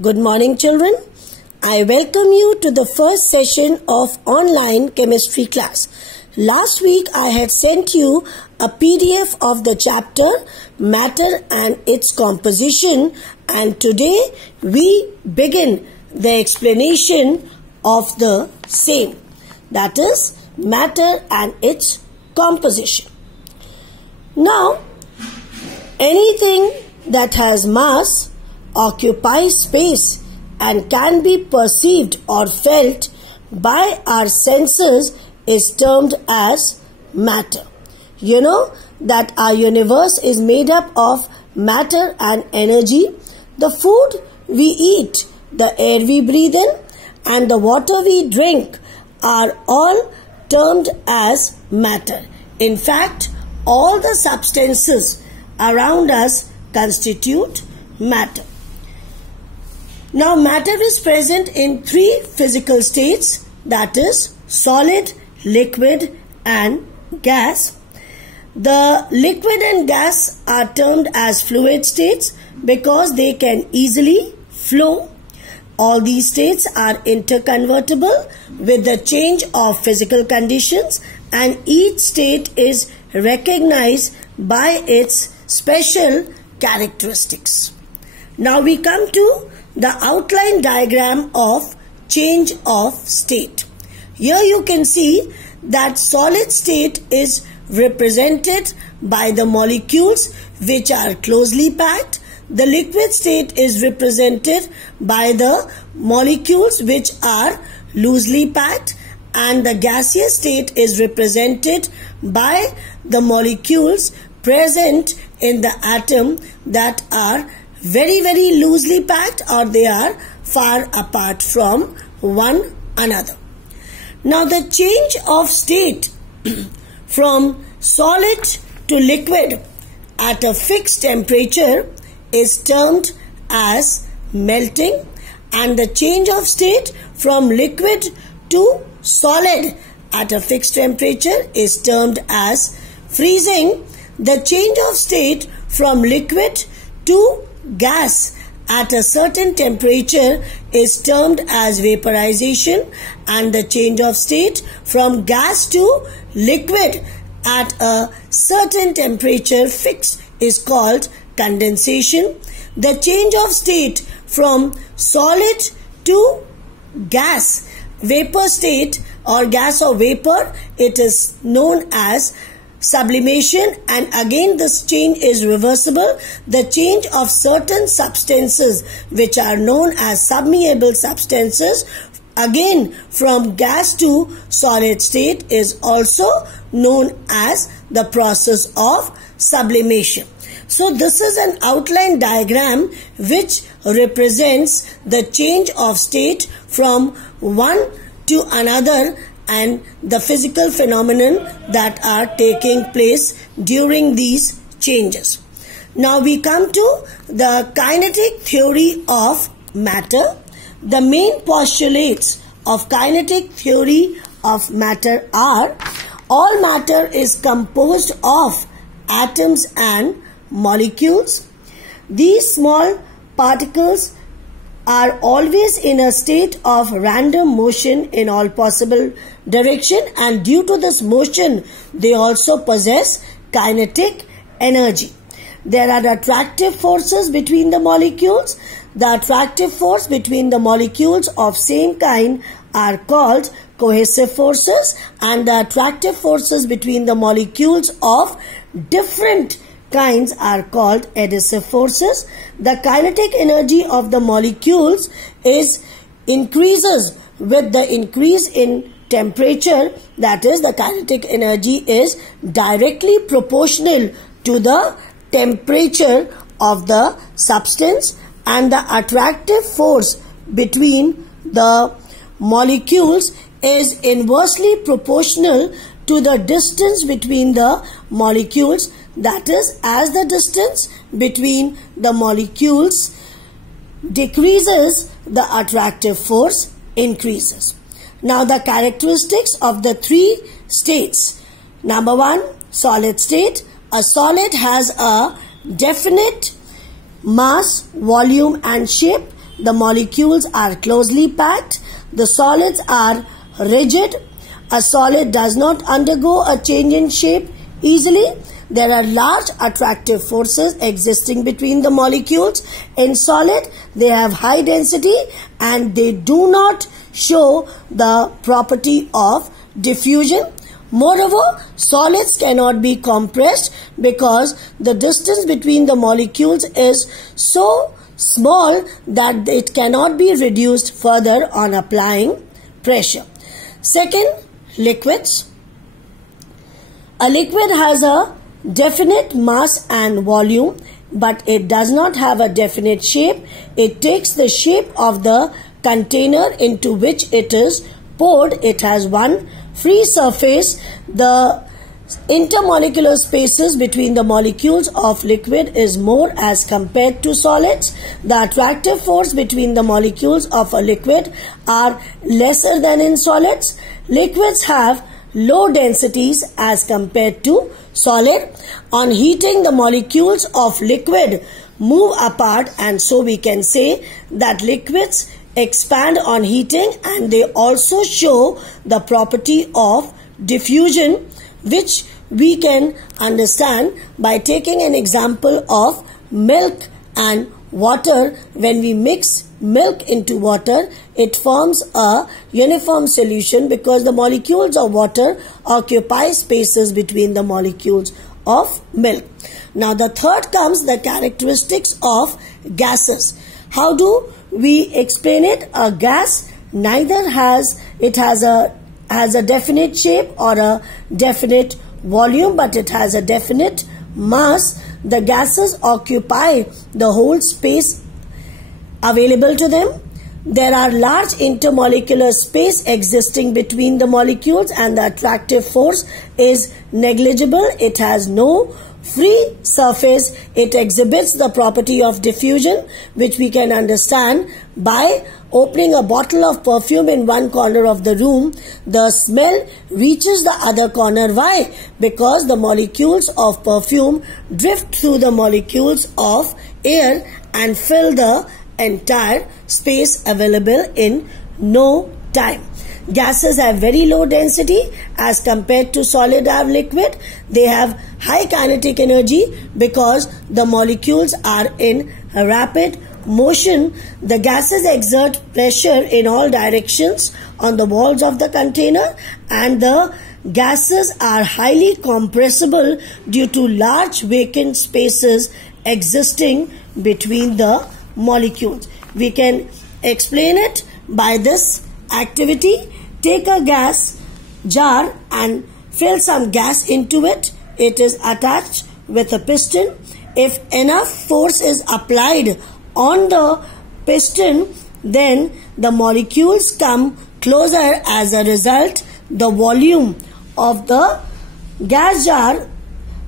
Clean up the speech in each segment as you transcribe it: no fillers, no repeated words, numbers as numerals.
Good morning, children. I welcome you to the first session of online chemistry class. Last week I had sent you a PDF of the chapter Matter and its Composition, and today we begin the explanation of the same, that is matter and its composition. Now, anything that has mass occupies space and can be perceived or felt by our senses is termed as matter. You know that our universe is made up of matter and energy. The food we eat, the air we breathe in, and the water we drink are all termed as matter. In fact, all the substances around us constitute matter. Now, matter is present in three physical states, that is solid, liquid and gas. The liquid and gas are termed as fluid states because they can easily flow. All these states are interconvertible with the change of physical conditions, and each state is recognized by its special characteristics. Now we come to the outline diagram of change of state. Here you can see that solid state is represented by the molecules which are closely packed. The liquid state is represented by the molecules which are loosely packed, and the gaseous state is represented by the molecules present in the atom that are very loosely packed, or they are far apart from one another. Now the change of state from solid to liquid at a fixed temperature is termed as melting, and the change of state from liquid to solid at a fixed temperature is termed as freezing. The change of state from liquid to gas at a certain temperature is termed as vaporization, and the change of state from gas to liquid at a certain temperature fixed is called condensation. The change of state from solid to gas, vapor state or gas or vapor, it is known as sublimation, and again this change is reversible. The change of certain substances which are known as submersible substances, again from gas to solid state, is also known as the process of sublimation. So this is an outline diagram which represents the change of state from one to another and the physical phenomenon that are taking place during these changes. Now we come to the kinetic theory of matter. The main postulates of kinetic theory of matter are: all matter is composed of atoms and molecules. These small particles are always in a state of random motion in all possible direction, and due to this motion they also possess kinetic energy. There are attractive forces between the molecules. The attractive force between the molecules of same kind are called cohesive forces, and the attractive forces between the molecules of different kinds are called adhesive forces. The kinetic energy of the molecules increases with the increase in temperature, that is, the kinetic energy is directly proportional to the temperature of the substance, and the attractive force between the molecules is inversely proportional to the distance between the molecules. That is, as the distance between the molecules decreases, the attractive force increases. Now the characteristics of the three states. Number one, solid state. A solid has a definite mass, volume and shape the molecules are closely packed. The solids are rigid. A solid does not undergo a change in shape easily. There are large attractive forces existing between the molecules. In solid, they have high density and they do not show the property of diffusion. Moreover, solids cannot be compressed because the distance between the molecules is so small that it cannot be reduced further on applying pressure. Second, liquids. A liquid has a definite mass and volume, but it does not have a definite shape. It takes the shape of the container into which it is poured. It has one free surface. The intermolecular spaces between the molecules of liquid is more as compared to solids. The attractive force between the molecules of a liquid are lesser than in solids. Liquids have low densities as compared to solid. On heating, the molecules of liquid move apart, and so we can say that liquids expand on heating, and they also show the property of diffusion, which we can understand by taking an example of milk and water. When we mix milk into water, it forms a uniform solution because the molecules of water occupy spaces between the molecules of milk. Now the third comes the characteristics of gases. How do we explain it? A gas neither has a definite shape or a definite volume, but it has a definite mass. The gases occupy the whole space available to them. There are large intermolecular space existing between the molecules, and the attractive force is negligible. It has no free surface. It exhibits the property of diffusion, which we can understand by opening a bottle of perfume in one corner of the room. The smell reaches the other corner. Why? Because the molecules of perfume drift through the molecules of air and fill the entire space available in no time. Gases have very low density as compared to solid or liquid. They have high kinetic energy because the molecules are in rapid motion. The gases exert pressure in all directions on the walls of the container, and the gases are highly compressible due to large vacant spaces existing between the molecules. We can explain it by this activity. Take a gas jar and fill some gas into it. It is attached with a piston. If enough force is applied on the piston, then the molecules come closer. As a result, the volume of the gas jar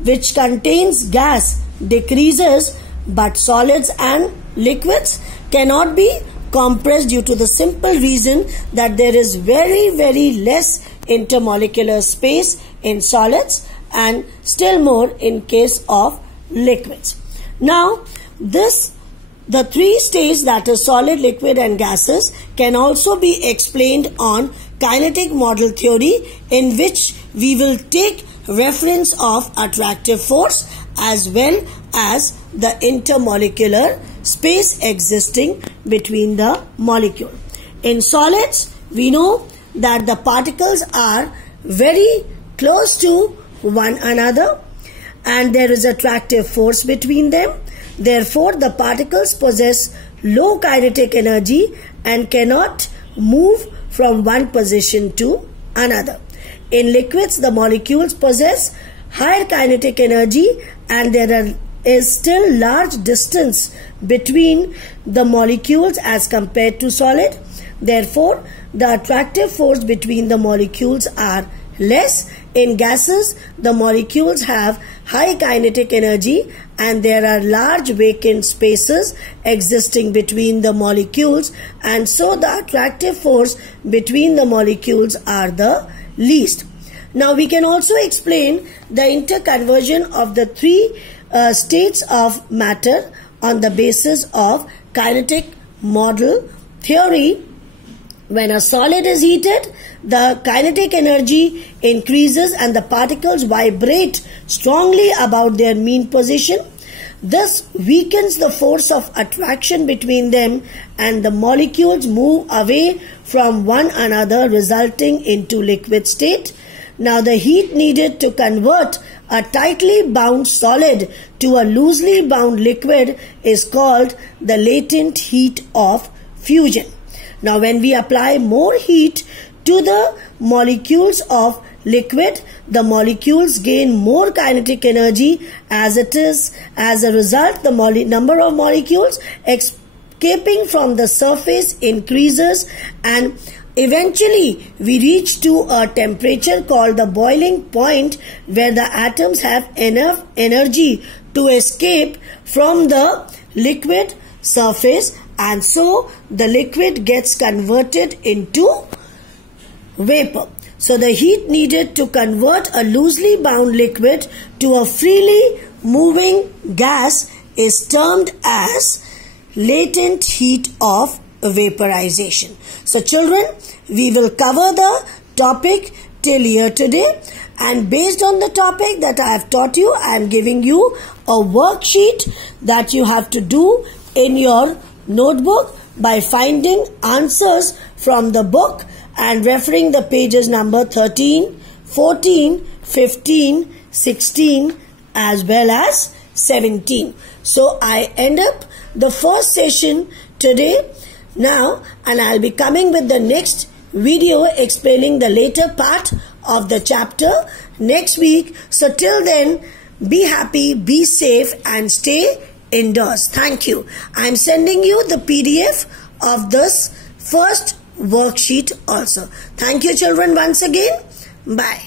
which contains gas decreases, but solids and liquids cannot be compressed due to the simple reason that there is very less intermolecular space in solids and still more in case of liquids. Now the three stages, that is solid, liquid and gases, can also be explained on kinetic model theory, in which we will take reference of attractive force as well as the intermolecular space existing between the molecule. In solids, we know that the particles are very close to one another and there is attractive force between them. Therefore, the particles possess low kinetic energy and cannot move from one position to another. In liquids, the molecules possess higher kinetic energy and there is still large distance between the molecules as compared to solid. Therefore, the attractive force between the molecules are less. In gases, the molecules have high kinetic energy and there are large vacant spaces existing between the molecules, and so the attractive force between the molecules are the least. Now we can also explain the interconversion of the three states of matter on the basis of kinetic model theory, when a solid is heated, the kinetic energy increases and the particles vibrate strongly about their mean position. This weakens the force of attraction between them and the molecules move away from one another, resulting into liquid state. Now the heat needed to convert a tightly bound solid to a loosely bound liquid is called the latent heat of fusion. Now when we apply more heat to the molecules of liquid, the molecules gain more kinetic energy. As a result, the number of molecules escaping from the surface increases, and eventually we reach to a temperature called the boiling point, where the atoms have enough energy to escape from the liquid surface, and so the liquid gets converted into vapor. So the heat needed to convert a loosely bound liquid to a freely moving gas is termed as latent heat of vaporization. So children, we will cover the topic till here today, and based on the topic that I have taught you, I am giving you a worksheet that you have to do in your notebook by finding answers from the book and referring the pages number 13, 14, 15, 16 as well as 17. So I end up the first session today now, and I'll be coming with the next video explaining the later part of the chapter next week. So till then, be happy, be safe and stay indoors. Thank you. I'm sending you the PDF of this first worksheet also. Thank you children once again. Bye.